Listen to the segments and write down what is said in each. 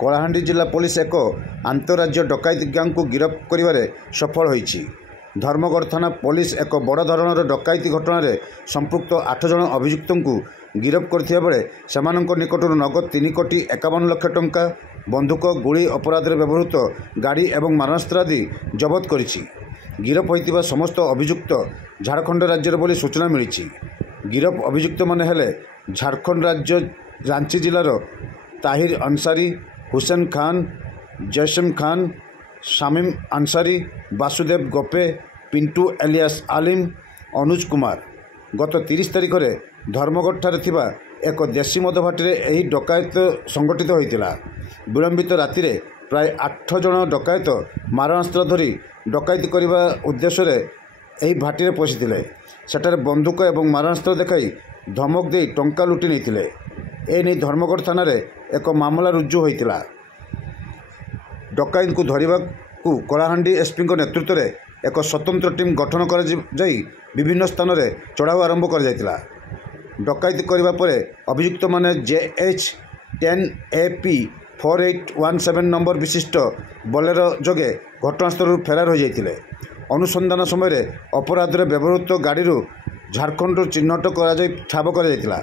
କଳାହାଣ୍ଡି ଜିଲ୍ଲା ପୋଲିସ ଏକ ଆନ୍ତଃରାଜ୍ୟ ଡକାୟତି ଗ୍ୟାଙ୍ଗକୁ ଗିରଫ କରିବାରେ ସଫଳ ହୋଇଛି। ଧର୍ମଗଡ଼ ଥାନା ପୋଲିସ ଏକ ବଡ଼ ଧରଣର ଡକାୟତି ଘଟଣାରେ ସମ୍ପୃକ୍ତ 8 ଜଣ ଅଭିଯୁକ୍ତଙ୍କୁ ଗିରଫ କରିଥିବା ବେଳେ ସେମାନଙ୍କ ନିକଟରୁ ନଗଦ 3,51 ଲକ୍ଷ ଟଙ୍କା, ବନ୍ଧୁକ, ଗୁଳି, ଅପରାଧରେ ବ୍ୟବହୃତ ଗାଡ଼ି ଏବଂ ମାରଣାସ୍ତ୍ର ଆଦି ଜବତ କରିଛି। ଗିରଫ ହୋଇଥିବା ସମସ୍ତ ଅଭିଯୁକ୍ତ ଝାଡ଼ଖଣ୍ଡ ରାଜ୍ୟର ବୋଲି ସୂଚନା ମିଳିଛି। ଗିରଫ ଅଭିଯୁକ୍ତମାନେ ହେଲେ ଝାଡ଼ଖଣ୍ଡ ରାଜ୍ୟ ରାଞ୍ଚି ଜିଲ୍ଲାର ତାହିର ଅନସାରୀ, ହୁସେନ ଖାନ, ଜୈସମ ଖାନ, ଶାମିମ ଅନସାରୀ, ବାସୁଦେବ ଗୋପେ, ପିଣ୍ଟୁ ଏଲିଆସ ଆଲିମ, ଅନୁଜ କୁମାର। ଗତ 30 ତାରିଖରେ ଧର୍ମଗଡ଼ଠାରେ ଥିବା ଏକ ଦେଶୀ ମଦ ଭାଟିରେ ଏହି ଡକାୟତ ସଂଗଠିତ ହୋଇଥିଲା। ବିଳମ୍ବିତ ରାତିରେ ପ୍ରାୟ 8 ଜଣ ଡକାୟତ ମାରଣାସ୍ତ୍ର ଧରି ଡକାୟତି କରିବା ଉଦ୍ଦେଶ୍ୟରେ ଏହି ଭାଟିରେ ପଶିଥିଲେ। ସେଠାରେ ବନ୍ଧୁକ ଏବଂ ମାରଣାସ୍ତ୍ର ଦେଖାଇ ଧମକ ଦେଇ ଟଙ୍କା ଲୁଟି ନେଇଥିଲେ। ଏନେଇ ଧର୍ମଗଡ଼ ଥାନାରେ ଏକ ମାମଲା ରୁଜୁ ହୋଇଥିଲା। ଡକାୟତଙ୍କୁ ଧରିବାକୁ କଳାହାଣ୍ଡି ଏସ୍ପିଙ୍କ ନେତୃତ୍ୱରେ ଏକ ସ୍ୱତନ୍ତ୍ର ଟିମ୍ ଗଠନ କରାଯାଇ ବିଭିନ୍ନ ସ୍ଥାନରେ ଚଢ଼ାଉ ଆରମ୍ଭ କରାଯାଇଥିଲା। ଡକାୟତି କରିବା ପରେ ଅଭିଯୁକ୍ତମାନେ JH-10AP 4817 ନମ୍ବର ବିଶିଷ୍ଟ ବୋଲେରୋ ଯୋଗେ ଘଟଣାସ୍ଥଳରୁ ଫେରାର ହୋଇଯାଇଥିଲେ। ଅନୁସନ୍ଧାନ ସମୟରେ ଅପରାଧରେ ବ୍ୟବହୃତ ଗାଡ଼ିରୁ ଝାଡ଼ଖଣ୍ଡରୁ ଚିହ୍ନଟ କରାଯାଇ ଠାବ କରାଯାଇଥିଲା।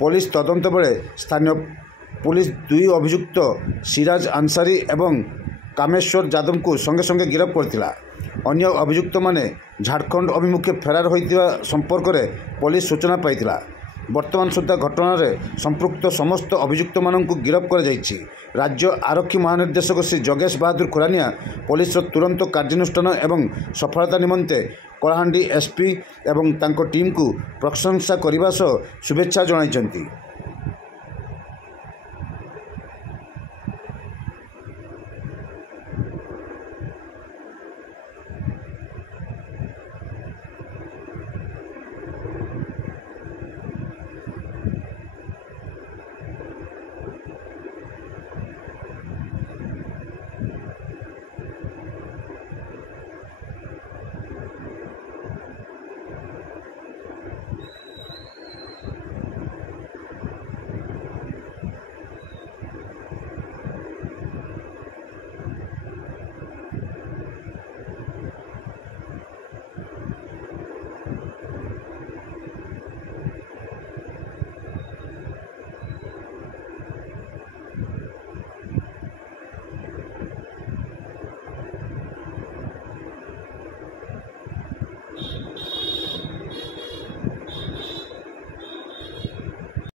ପୋଲିସ ତଦନ୍ତ ବେଳେ ସ୍ଥାନୀୟ ପୁଲିସ 2 ଅଭିଯୁକ୍ତ ସିରାଜ ଆନସାରୀ ଏବଂ କାମେଶ୍ୱର ଯାଦବଙ୍କୁ ସଙ୍ଗେ ସଙ୍ଗେ ଗିରଫ କରିଥିଲା। ଅନ୍ୟ ଅଭିଯୁକ୍ତମାନେ ଝାଡ଼ଖଣ୍ଡ ଅଭିମୁଖେ ଫେରାର ହୋଇଥିବା ସମ୍ପର୍କରେ ପୋଲିସ ସୂଚନା ପାଇଥିଲା। ବର୍ତ୍ତମାନ ସୁଦ୍ଧା ଘଟଣାରେ ସମ୍ପୃକ୍ତ ସମସ୍ତ ଅଭିଯୁକ୍ତମାନଙ୍କୁ ଗିରଫ କରାଯାଇଛି। ରାଜ୍ୟ ଆରକ୍ଷୀ ମହାନିର୍ଦ୍ଦେଶକ ଶ୍ରୀ ଯୋଗେଶ ବାହାଦୁର ଖୁରାନିଆ ପୋଲିସର ତୁରନ୍ତ କାର୍ଯ୍ୟାନୁଷ୍ଠାନ ଏବଂ ସଫଳତା ନିମନ୍ତେ କଳାହାଣ୍ଡି ଏସ୍ପି ଏବଂ ତାଙ୍କ ଟିମ୍କୁ ପ୍ରଶଂସା କରିବା ସହ ଶୁଭେଚ୍ଛା ଜଣାଇଛନ୍ତି।